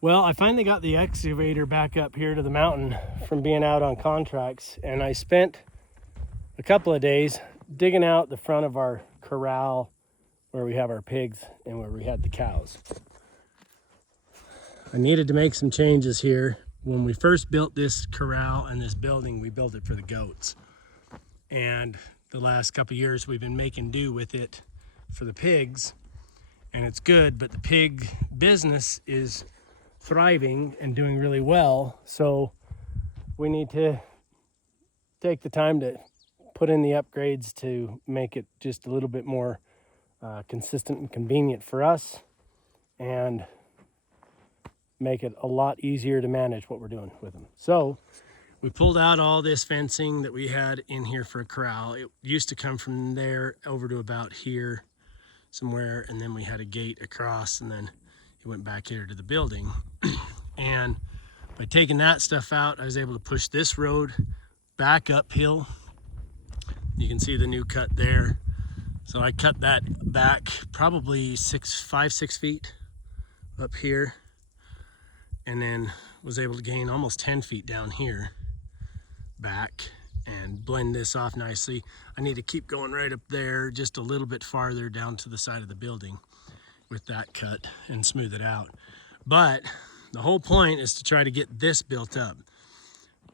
Well, I finally got the excavator back up here to the mountain from being out on contracts, and I spent a couple of days digging out the front of our corral where we have our pigs and where we had the cows. I needed to make some changes here. When we first built this corral and this building, we built it for the goats. And the last couple of years we've been making do with it for the pigs, and it's good, but the pig business is thriving and doing really well, so we need to take the time to put in the upgrades to make it just a little bit more consistent and convenient for us, and make it a lot easier to manage what we're doing with them. So we pulled out all this fencing that we had in here for a corral. It used to come from there over to about here somewhere, and then we had a gate across, and then it went back here to the building. And by taking that stuff out, I was able to push this road back uphill. You can see the new cut there. So I cut that back probably 5-6 feet up here, and then was able to gain almost 10 feet down here back and blend this off nicely. I need to keep going right up there just a little bit farther down to the side of the building with that cut and smooth it out. But the whole point is to try to get this built up.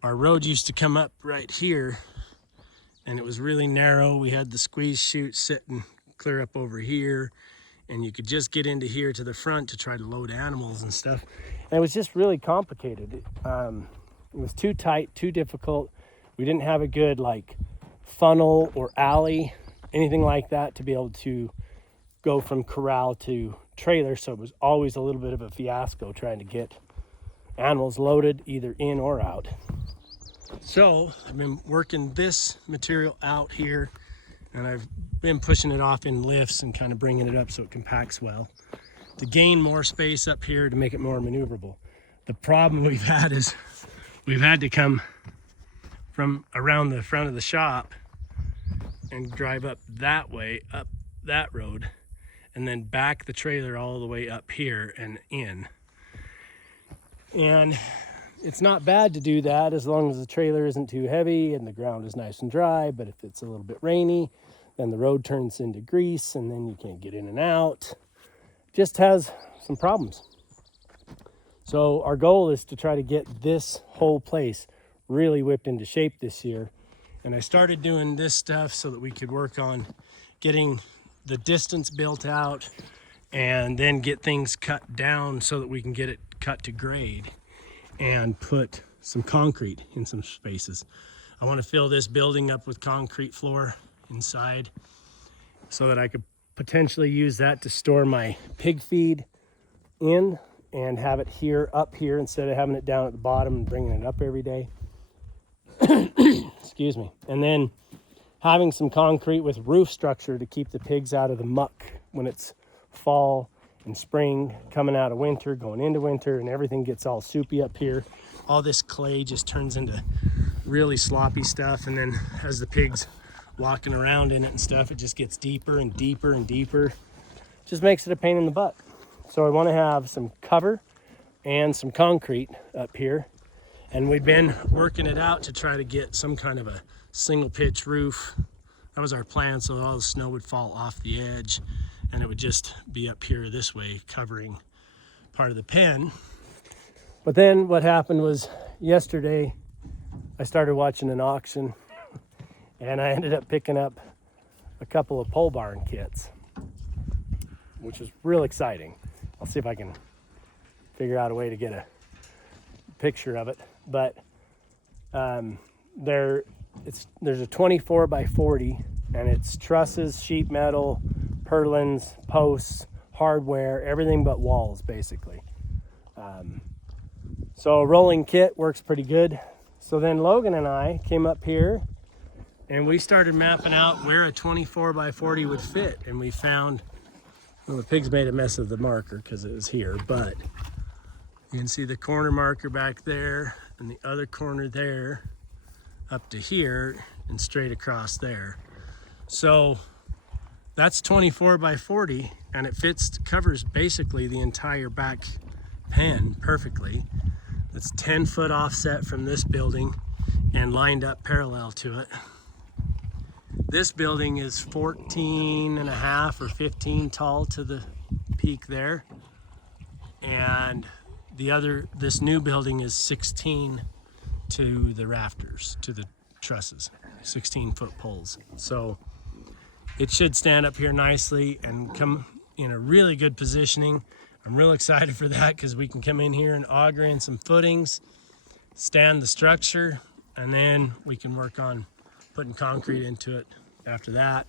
Our road used to come up right here, and it was really narrow. We had the squeeze chute sitting clear up over here, and you could just get into here to the front to try to load animals and stuff. And it was just really complicated. It was too tight, too difficult. We didn't have a good like funnel or alley, anything like that, to be able to go from corral to trailer. So it was always a little bit of a fiasco trying to get animals loaded either in or out. So I've been working this material out here, and I've been pushing it off in lifts and kind of bringing it up so it compacts well to gain more space up here to make it more maneuverable. The problem we've had is we've had to come from around the front of the shop and drive up that way, up that road, and then back the trailer all the way up here and in. And it's not bad to do that as long as the trailer isn't too heavy and the ground is nice and dry. But if it's a little bit rainy, then the road turns into grease and then you can't get in and out. Just has some problems. So our goal is to try to get this whole place really whipped into shape this year. And I started doing this stuff so that we could work on getting the distance built out and then get things cut down so that we can get it cut to grade and put some concrete in some spaces. I want to fill this building up with concrete floor inside so that I could potentially use that to store my pig feed in and have it here, up here, instead of having it down at the bottom and bringing it up every day. Excuse me. And then having some concrete with roof structure to keep the pigs out of the muck when it's fall and spring, coming out of winter, going into winter, and everything gets all soupy up here. All this clay just turns into really sloppy stuff, and then as the pigs walking around in it and stuff, it just gets deeper and deeper and deeper. Just makes it a pain in the butt. So I want to have some cover and some concrete up here, and we've been working it out to try to get some kind of a single pitch roof. That was our plan, so all the snow would fall off the edge and it would just be up here this way covering part of the pen. But then what happened was yesterday I started watching an auction and I ended up picking up a couple of pole barn kits, which was real exciting. I'll see if I can figure out a way to get a picture of it. But there's a 24 by 40, and it's trusses, sheet metal, purlins, posts, hardware, everything but walls, basically. So a rolling kit works pretty good. So then Logan and I came up here and we started mapping out where a 24 by 40 would fit, and we found, well, the pigs made a mess of the marker because it was here, but you can see the corner marker back there and the other corner there up to here and straight across there. So that's 24 by 40, and it covers basically the entire back pen perfectly. It's 10-foot offset from this building and lined up parallel to it. This building is 14 and a half or 15 tall to the peak there. And this new building is 16 to the rafters, to the trusses, 16-foot poles. So it should stand up here nicely and come in a really good positioning. I'm real excited for that because we can come in here and auger in some footings, stand the structure, and then we can work on putting concrete into it after that.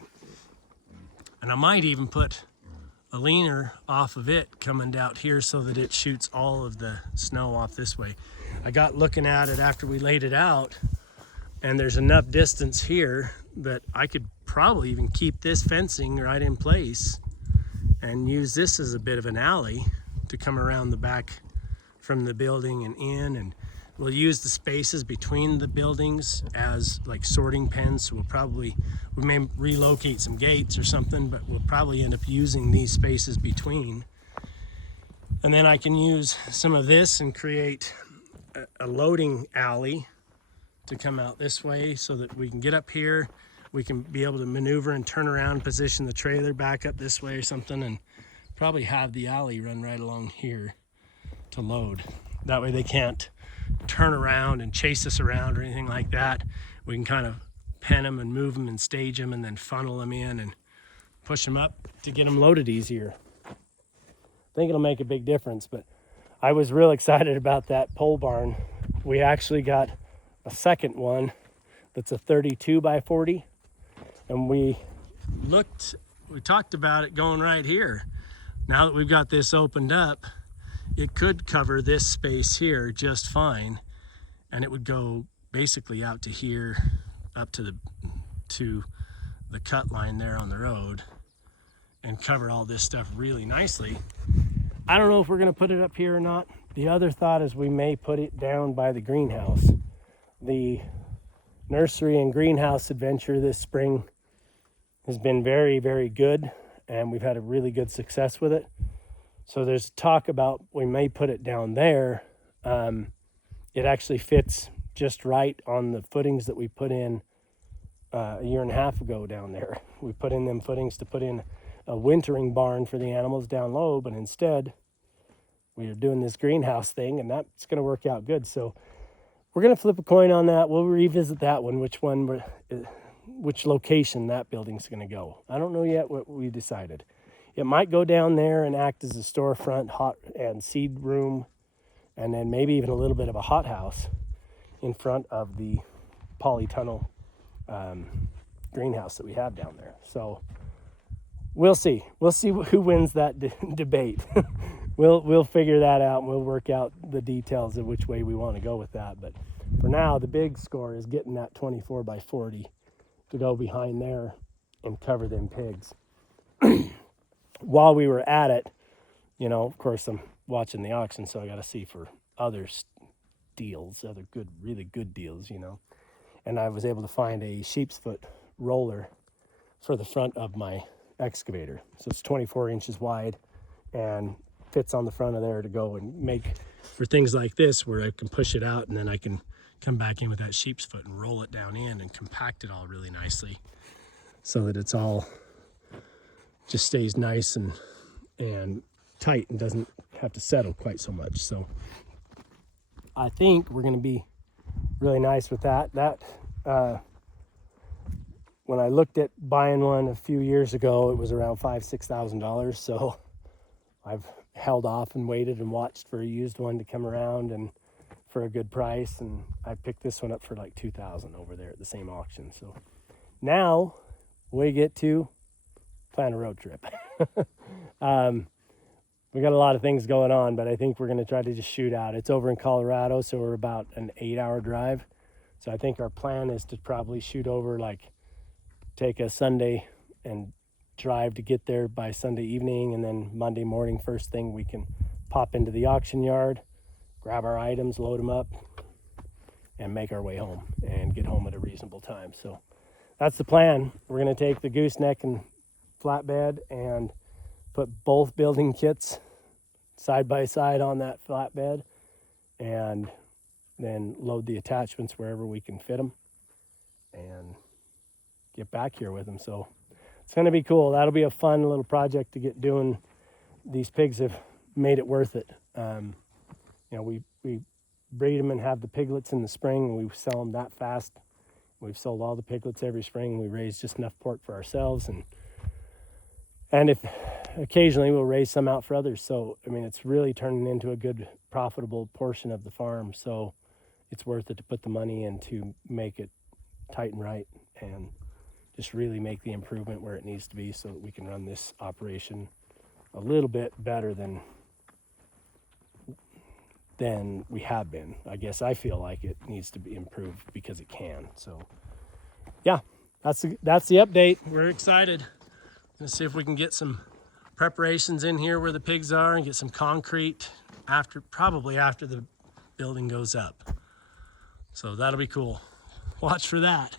And I might even put a leaner off of it coming out here so that it shoots all of the snow off this way. I got looking at it after we laid it out, and there's enough distance here that I could probably even keep this fencing right in place and use this as a bit of an alley to come around the back from the building and in, and we'll use the spaces between the buildings as like sorting pens. So we may relocate some gates or something, but we'll probably end up using these spaces between. And then I can use some of this and create a loading alley to come out this way so that we can get up here. We can be able to maneuver and turn around, position the trailer back up this way or something, and probably have the alley run right along here to load. That way they can't turn around and chase us around or anything like that. We can kind of pen them and move them and stage them and then funnel them in and push them up to get them loaded easier. I think it'll make a big difference, but I was real excited about that pole barn. We actually got a second one that's a 32 by 40, and we talked about it going right here. Now that we've got this opened up, it could cover this space here just fine, and it would go basically out to here, up to the cut line there on the road, and cover all this stuff really nicely. I don't know if we're gonna put it up here or not. The other thought is we may put it down by the greenhouse. The nursery and greenhouse adventure this spring has been very, very good, and we've had a really good success with it. So there's talk about we may put it down there. It actually fits just right on the footings that we put in a year and a half ago down there. We put in them footings to put in a wintering barn for the animals down low, but instead we are doing this greenhouse thing, and that's going to work out good. So we're going to flip a coin on that. We'll revisit that one, which location that building's going to go. I don't know yet what we decided. It might go down there and act as a storefront, hot and seed room, and then maybe even a little bit of a hothouse in front of the polytunnel greenhouse that we have down there. So we'll see. We'll see who wins that debate. We'll figure that out, and we'll work out the details of which way we want to go with that. But for now, the big score is getting that 24 by 40 to go behind there and cover them pigs. While we were at it, you know, of course, I'm watching the auction, so I got to see for other deals, other good, really good deals, you know. And I was able to find a sheep's foot roller for the front of my excavator. So it's 24 inches wide and fits on the front of there to go and make for things like this where I can push it out and then I can come back in with that sheep's foot and roll it down in and compact it all really nicely so that it's all just stays nice and tight and doesn't have to settle quite so much. So I think we're going to be really nice with that. When I looked at buying one a few years ago, it was around $5,000-$6,000. So I've held off and waited and watched for a used one to come around and for a good price. And I picked this one up for like $2,000 over there at the same auction. So now we get to plan a road trip. We got a lot of things going on, but I think we're going to try to just shoot out. It's over in Colorado, so we're about an 8-hour drive. So I think our plan is to probably shoot over, like take a Sunday and drive to get there by Sunday evening, and then Monday morning first thing we can pop into the auction yard, grab our items, load them up, and make our way home and get home at a reasonable time. So that's the plan. We're going to take the gooseneck and flatbed and put both building kits side by side on that flatbed, and then load the attachments wherever we can fit them and get back here with them. So it's going to be cool. That'll be a fun little project to get doing. These pigs have made it worth it. You know, we breed them and have the piglets in the spring, and we sell them that fast. We've sold all the piglets every spring. We raise just enough pork for ourselves, and if occasionally we'll raise some out for others. So I mean, it's really turning into a good profitable portion of the farm. So it's worth it to put the money in to make it tight and right, and just really make the improvement where it needs to be, so that we can run this operation a little bit better than we have been. I guess I feel like it needs to be improved because it can. So yeah, that's the update. We're excited. Let's see if we can get some preparations in here where the pigs are and get some concrete probably after the building goes up. So that'll be cool. Watch for that.